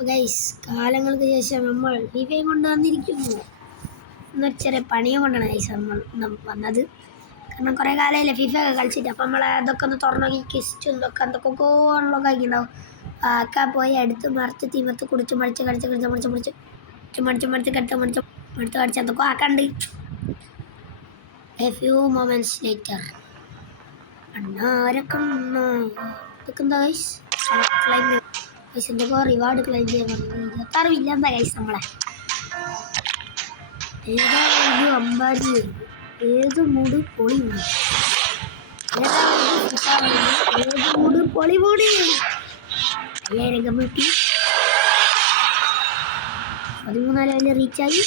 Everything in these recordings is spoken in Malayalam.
അപ്പോൾ ഗൈസ് കാലങ്ങൾക്ക് ശേഷം നമ്മൾ ഫിഫയും കൊണ്ട് വന്നിരിക്കുന്നു. എന്നൊരു ചെറിയ പണിയും കൊണ്ടാണ് ഗൈസ് നമ്മൾ വന്നത്. കാരണം കുറേ കാലമായില്ലേ ഫിഫ ഒക്കെ കളിച്ചിട്ട്. അപ്പം നമ്മൾ അതൊക്കെ ഒന്ന് തുറന്നു നോക്കി കിസ്റ്റും എന്തൊക്കെ കോണൊക്കെ ആക്കിയിട്ടുണ്ടാവും. ഒക്കെ പോയി എടുത്ത് മറിച്ച് തീമത്ത് കുടിച്ച് മടിച്ച് കടിച്ച് കടിച്ച് എന്തൊക്കെ ആക്കാണ്ട്. എ ഫ്യൂ മൊമെന്റ്സ് ലേറ്റർ അണ്ണാരൊക്കെ ഇതൊക്കെ എന്താ ഗൈസ് ഗൈസ് എന്തൊക്കെ റിവാർഡ് ക്ലെയിം ചെയ്യാൻ പറഞ്ഞു. 26 ഇല്ലെന്താ ഗൈസ് നമ്മളെ ഏതാ ഇത് അമ്പാടി ഏത് മൂട് പൊളി മൂടി ഏത് മൂട് പൊളി മൂടി 5000 കമ്മിറ്റി 13 ലെവലിൽ റീച്ചായി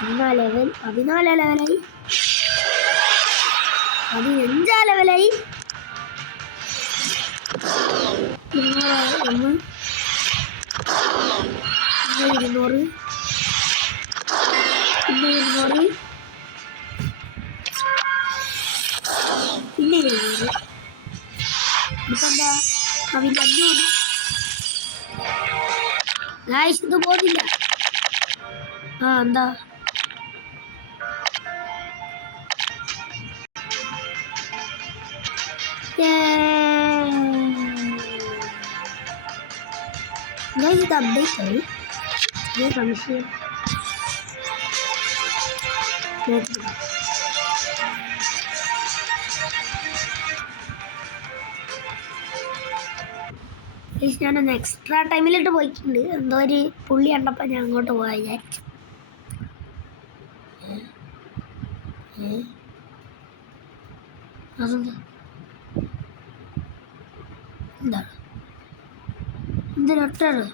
14 ലെവലായി 15 ലെവലായി 200 പിന്നെ 200 ഇപ്പെന്താ അതിൻ്റെ 500 ഗായ്സ് ഇത് പോകുന്നില്ല. എന്താ ഗായ്സ് ഇത് അപ്ഡേറ്റ് ആയി. സംശയം ഞാനൊന്ന് എക്സ്ട്രാ ടൈമിലിട്ട് പോയിട്ടുണ്ട്. എന്തോ ഒരു പുള്ളി കണ്ടപ്പോൾ ഞാൻ അങ്ങോട്ട് പോകാൻ വിചാരിച്ചു. അതെന്താ എന്താണ് എന്തൊരൊട്ടാണ്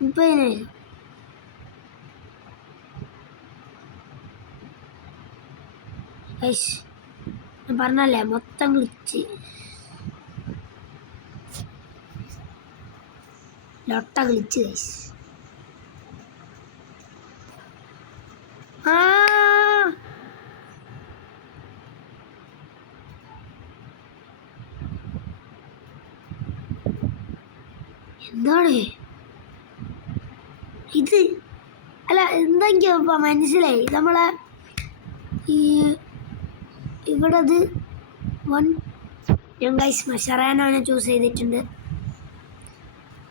30,000 ഞാൻ പറഞ്ഞല്ലേ മൊത്തം ഗ്ലിച്ച് ലൊട്ട ഗ്ലിച്ച് ഗൈസ്. എന്താണ് ഇത്? അല്ല എന്തെങ്കിലും ഇപ്പം മനസ്സിലായി. നമ്മളെ ഈ ഇവിടെ അത് ഞാൻ ഗൈസ് മഷറാനാണ് ചൂസ് ചെയ്തിട്ടുണ്ട്.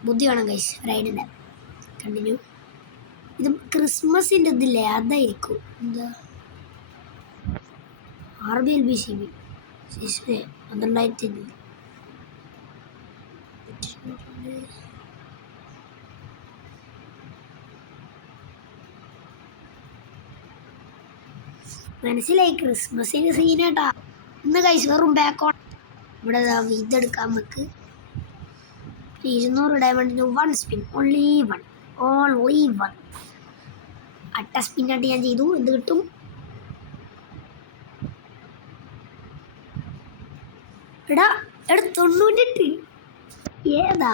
ബുദ്ധി വേണം ഗൈസ് റൈഡിൻ്റെ. കണ്ടിന്യൂ. ഇത് ക്രിസ്മസിൻ്റെ ഇതില്ലേ അതായിരിക്കും. എന്താ RBLBCB 12,500 മനസ്സിലായി. ക്രിസ്മസിന് സീനാട്ടാ. ഇന്ന് ഗൈസ് വെറും ബാക്ക് ഓൺ. ഇവിടെ ഇതെടുക്കാം നമുക്ക് 200 ഡയമണ്ടിന് 1 സ്പിൻ ഓൺലി വൺ അട്ട സ്പിന്നായിട്ട് ഞാൻ ചെയ്തു. എന്ത് കിട്ടും? എടാ 98. ഏതാ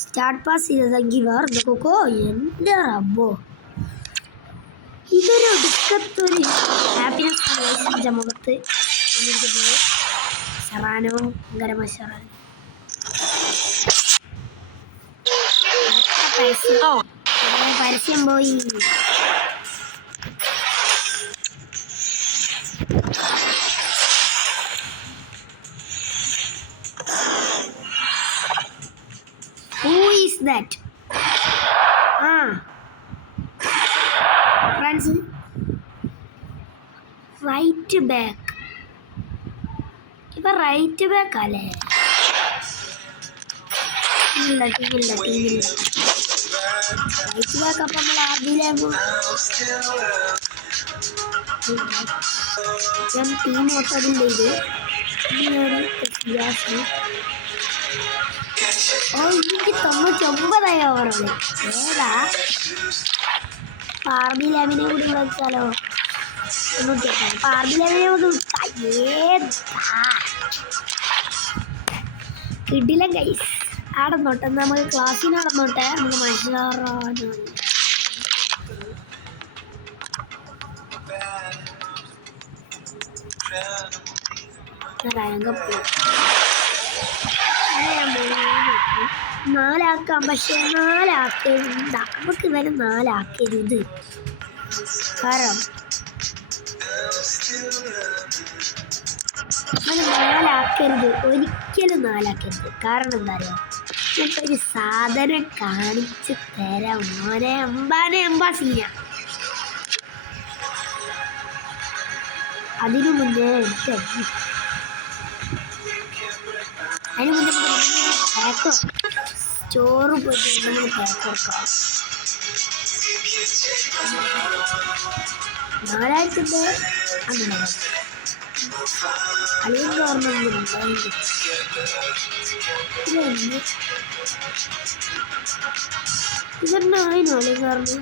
സ്റ്റാർട്ട് പാസ് ചെയ്തെങ്കിൽ വേറെ നോക്കോ. എൻ്റെ റബ്ബോ ഇതൊരു ഒടുക്കത്തൊരു ഹാപ്പിനെസ് മുഖത്ത് ഷറാനോ ഗരമ ഷറാനോ പരസ്യം പോയി. Who is that? Friends, right back. ഇപ്പൊ റൈറ്റ് ബാക്ക് അല്ലേ? ഇല്ല റൈറ്റ് ബാക്ക്. അപ്പം നമ്മൾ ആദ്യയിലാകും ഞാൻ ടീം മൊത്തതിൻ്റെ ഇത് എനിക്ക് 99 ഓവറുണ്ട്. ഏതാ പാർബി ലാബിനെ കൂടി വെച്ചാലോ? 98. പാർബി ലാബിനെ ഒന്ന് കിടില ഗൈസ്. നടന്നോട്ടെ നമുക്ക് ക്ലാസ്സിൽ നടന്നോട്ടെ. നമുക്ക് മനസ്സിലാറാണ്. റാങ്ക് പോകും. ഞാൻ 4 പക്ഷെ 4 നമുക്ക് ഇവരെ 4 കാരണം 4 ഒരിക്കലും 4 കാരണം എന്താ അറിയോ, ഒരു സാധനം കാണിച്ചു തരാം മോനെ. അമ്പാ സീന. അതിനു മുന്നേ പാക്കോ ചോറ് പോയിട്ട് നമ്മൾ പാക്ക് വെക്കാം. 4000 അങ്ങനെ അല്ലെങ്കിൽ ഓർമ്മ ഇതെന്നായിനോ അല്ലെങ്കിൽ ഓർമ്മ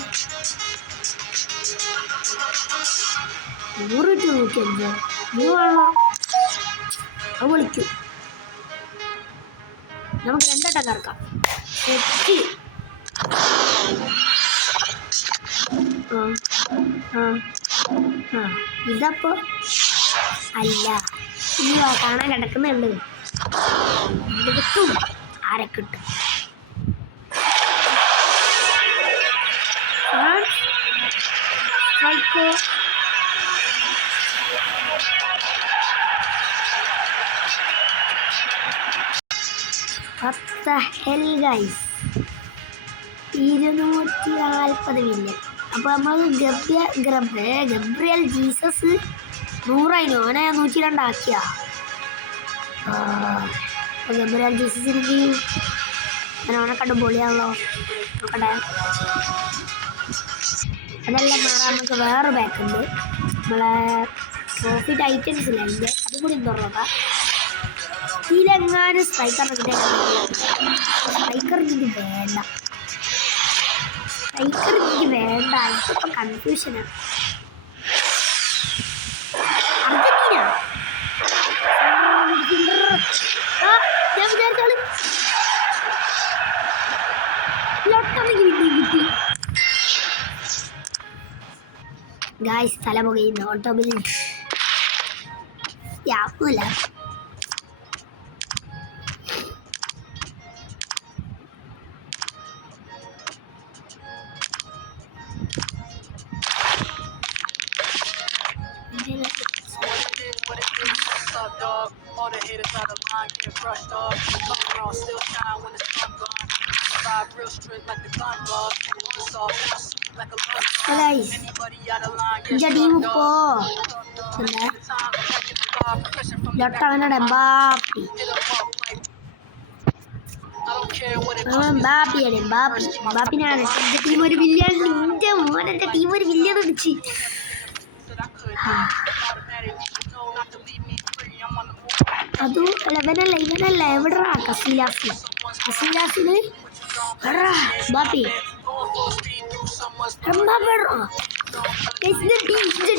100 ടു 105 നീ വേണോ അത് വിളിക്കും. നമുക്ക് 2 വട്ടം കറക്കാം. ഇതപ്പോ അല്ല ഈ കാണാൻ കിടക്കുന്നുണ്ട്. കിട്ടും, ആരെ കിട്ടും. Guys 240 million. അപ്പോൾ നമ്മൾ ഗബ്രിയൽ ജീസസ് 100 ഓനെ 102 ആക്കിയ. ഗബ്രിയൽ ജീസസിന് ഓനെ കണ്ട് പൊളിയാണല്ലോ. നോക്കട്ടെ, അതെല്ലാം മാറാൻ നമുക്ക് വേറെ ബാക്ക് ഉണ്ട്. നമ്മളെ ട്രോഫി ടൈറ്റൻസ് ഇല്ല, അതിൻ്റെ അതും കൂടി നോക്കാം. ഇതിലെങ്ങാനും സ്ട്രൈക്കർ എനിക്ക് വേണ്ട. ഇപ്പം കൺഫ്യൂഷനാണ്. അർജന്റീന ഞാൻ വിചാരിച്ചോളൂ കിട്ടി. ഗായ്സ് തല പുകയുന്നു. ഓട്ടോബിൽ യാപ്പൂല. ടീം ഇപ്പോ ലൊട്ടവനോട് ബാപ്പിനാണ് ടീം ഒരു വില്യൻ. മോനെ ടീം ഒരു വില്യൻ അടിച്ച്. അത് ഇവനല്ല എവിടെ കസിലാസിന് ബാപ്പി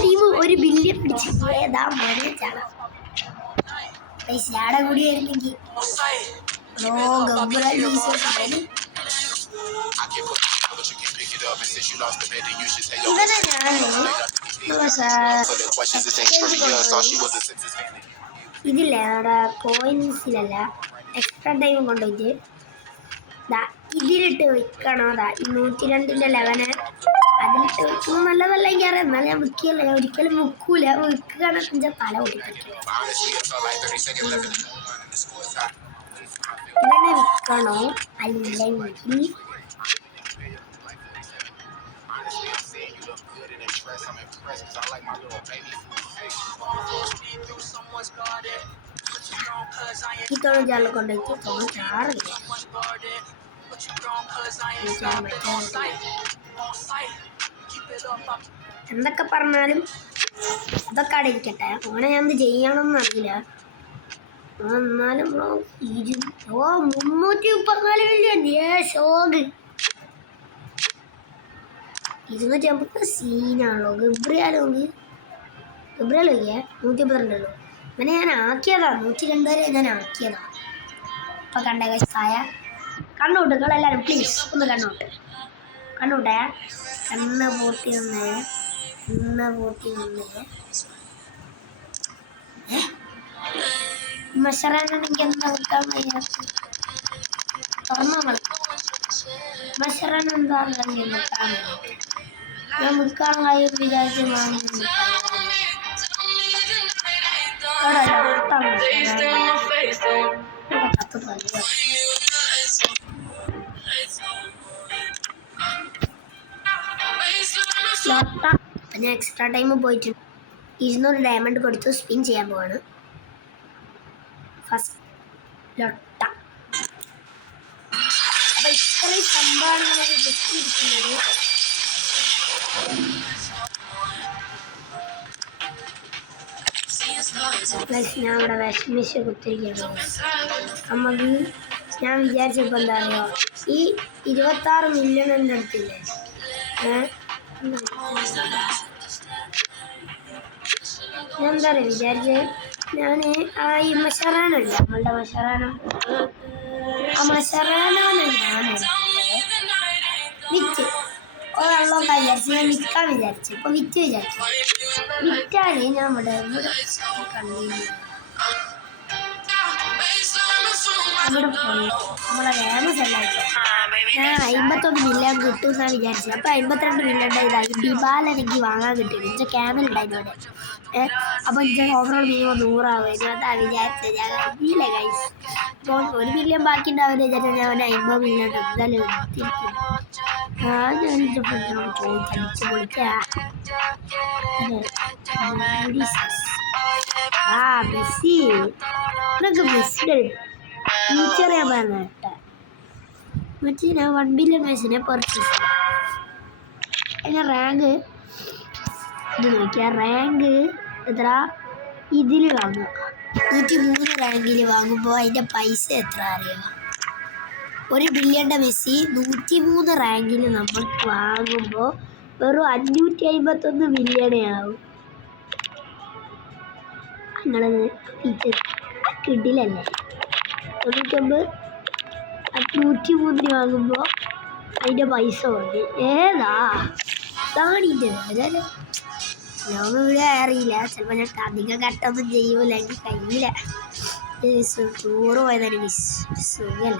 ടീം ഒരു ബില്യൺ പിടിച്ച്. ഏതാ മോനെ ചാട കൂടിയായിരുന്നെങ്കിൽ ഇവനെ ഇതില്ലേ അവിടെ കോയിൻസിലല്ല എക്സ്ട്രാ ടൈം കൊണ്ടുപോയിട്ട് ഇതിലിട്ട് വെക്കണം. ഈ 102 ലെവന് അതിലിട്ട് വെക്കുന്നത് നല്ലതല്ല എനിക്കറിയാം. എന്നാലും ഞാൻ വിൽക്കില്ല, ഞാൻ ഒരിക്കലും വിൽക്കൂല. വിൽക്കുകയാണെങ്കിൽ തല പൊട്ടിപ്പിക്കില്ല. ഇവനെ വിൽക്കണോ അല്ലെങ്കിൽ ഈ തൊഴിൽ കൊണ്ടുപോയിട്ട് ചാറില്ല. എന്തൊക്കെ പറഞ്ഞാലും ഇതൊക്കെ അവിടെ ഇരിക്കട്ടെ. ഓനെ ഞാൻ എന്ത് ചെയ്യണമെന്ന് അറിയില്ല. എന്നാലും 334 മില്യൺ ഷോഗ് 250 സീനാണല്ലോ. ഗബ്രിയാലോ 152 പിന്നെ ഞാൻ ആക്കിയതാ 102 വരെ ഞാൻ ആക്കിയതാ. ഇപ്പം കണ്ട കായ കണ്ണൂട്ട് നിങ്ങളെല്ലാവരും പ്ലീസ് ഒന്ന് കണ്ണൂട്ടെ കണ്ണ് പൂട്ടി ഒന്ന് മഷറാനാണെങ്കിൽ എന്താ വിൽക്കാൻ വയ്യാത്ത തുറന്നാൽ മഷറാൻ എന്താണെങ്കിൽ വിൽക്കാൻ ഞാൻ വിൽക്കാൻ കാര്യം വിചാരിച്ച് വാങ്ങുന്നു ഞാൻ എക്സ്ട്രാ ടൈം പോയിട്ട് 200 ഡയമണ്ട് കൊടുത്ത് സ്പിൻ ചെയ്യാൻ പോവാണ് ഫസ്റ്റ് ലൊട്ട. അപ്പൊ ഇത്രയും സംഭവമാണ് നമുക്ക് വെച്ചിരിക്കുന്നത്. ഞാൻ ഇവിടെ വിഷമിച്ച് കുത്തിരിക്കുകയാണ്. നമുക്ക് ഞാൻ വിചാരിച്ചപ്പോൾ എന്താ അറിയോ, ഈ 26 മില്യൺ എൻ്റെ അടുത്തില്ലേ, ഞാൻ എന്താ പറയുക വിചാരിച്ചത്, ഞാൻ ഈ മഷറാനല്ല നമ്മളുടെ മഷറാനോ, ആ മഷറാനാണ് ഞാൻ വിറ്റ് വെള്ളം വിചാരിച്ച് ഞാൻ വിൽക്കാൻ വിചാരിച്ചു. ഇപ്പോൾ വിറ്റ് വിചാരിച്ചു വിറ്റാണ് ഞാൻ ഇവിടെ കണ്ടില്ല അവിടെ പോയി നമ്മളെ ഫേമസ് അല്ലായിട്ട് ഞാൻ 51 മില്യൺ കിട്ടും എന്നാണ് വിചാരിച്ചത്. അപ്പോൾ 52 മില്യൺ ഇതായി ഡിബാൽ എനിക്ക് വാങ്ങാൻ കിട്ടിയത്. എൻ്റെ ക്യാമൽ ഉണ്ടായിരുന്നു അവിടെ. അപ്പോൾ എനിക്ക് ഓവറോൾ മിനിമം 100 ആവുക. അതാ വിചാരിച്ചത്. ഞാൻ ഇല്ല ഗൈസ്, ഇപ്പോൾ 1 മില്യൺ ബാക്കി ഉണ്ടാവുന്ന വിചാരിച്ചാൽ ഞാൻ 50 മില്യൺ എന്തായാലും എടുത്തിരിക്കും. ഞാൻ എൻ്റെ ഫ്രണ്ടിനോട് ചോദിച്ചു വിളിക്കാ മെസ്സി എന്നൊക്കെ മെസ്സിയുടെ ടീച്ചർ ഞാൻ പറഞ്ഞ കേട്ടെ. മറ്റേ ഞാൻ 1 ബില്യൺ മെസ്സിനെ പർച്ചേസ് ചെയ്യും. അതിൻ്റെ റാങ്ക് ഇത് നോക്കിയാൽ റാങ്ക് എത്ര ഇതിൽ വാങ്ങുക 103 റാങ്കിൽ വാങ്ങുമ്പോൾ അതിൻ്റെ പൈസ എത്ര അറിയാം. 1 ബില്യൻ്റെ മെസ്സി 103 റാങ്കിൽ നമ്മൾ വാങ്ങുമ്പോൾ വെറും 551 മില്യണേ ആവും. നിങ്ങളത് ഫീച്ചർ കിഡിലല്ലേ. 99 103 വാങ്ങുമ്പോൾ അതിൻ്റെ പൈസ ഉണ്ട്. ഏതാ ഇതാണിത്. അതായത് ഞാനിവിടെ അറിയില്ല, ചിലപ്പോൾ ഞാൻ അധികം കട്ടൊന്നും ചെയ്യൂല, എനിക്ക് കഴിയില്ല. ടൂറ് പോയതാണ് സുഖമല്ല.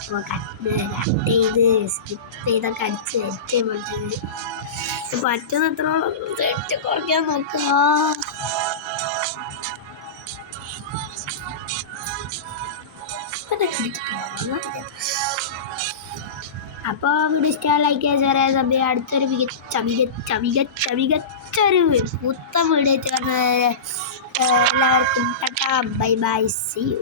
അപ്പോൾ കട്ട് ചെയ്ത് സ്കിപ്പ് ചെയ്തൊക്കെ അടിച്ച് തെറ്റ് പറ്റുന്നത് പറ്റുന്നത്രോളം തെറ്റ് കുറയ്ക്കാൻ നോക്കുക. അപ്പോൾ വീഡിയോ ഇഷ്ടമായി ലൈക്ക് ചെയ്യുക, ഷെയർ ചെയ്യുക, സബ് ചെയ്യുക. അടുത്തൊരു മികച്ചൊരു പുത്തൻ വീഡിയോ ആയിട്ട് വരുന്നത് എല്ലാവർക്കും tata bye bye see U.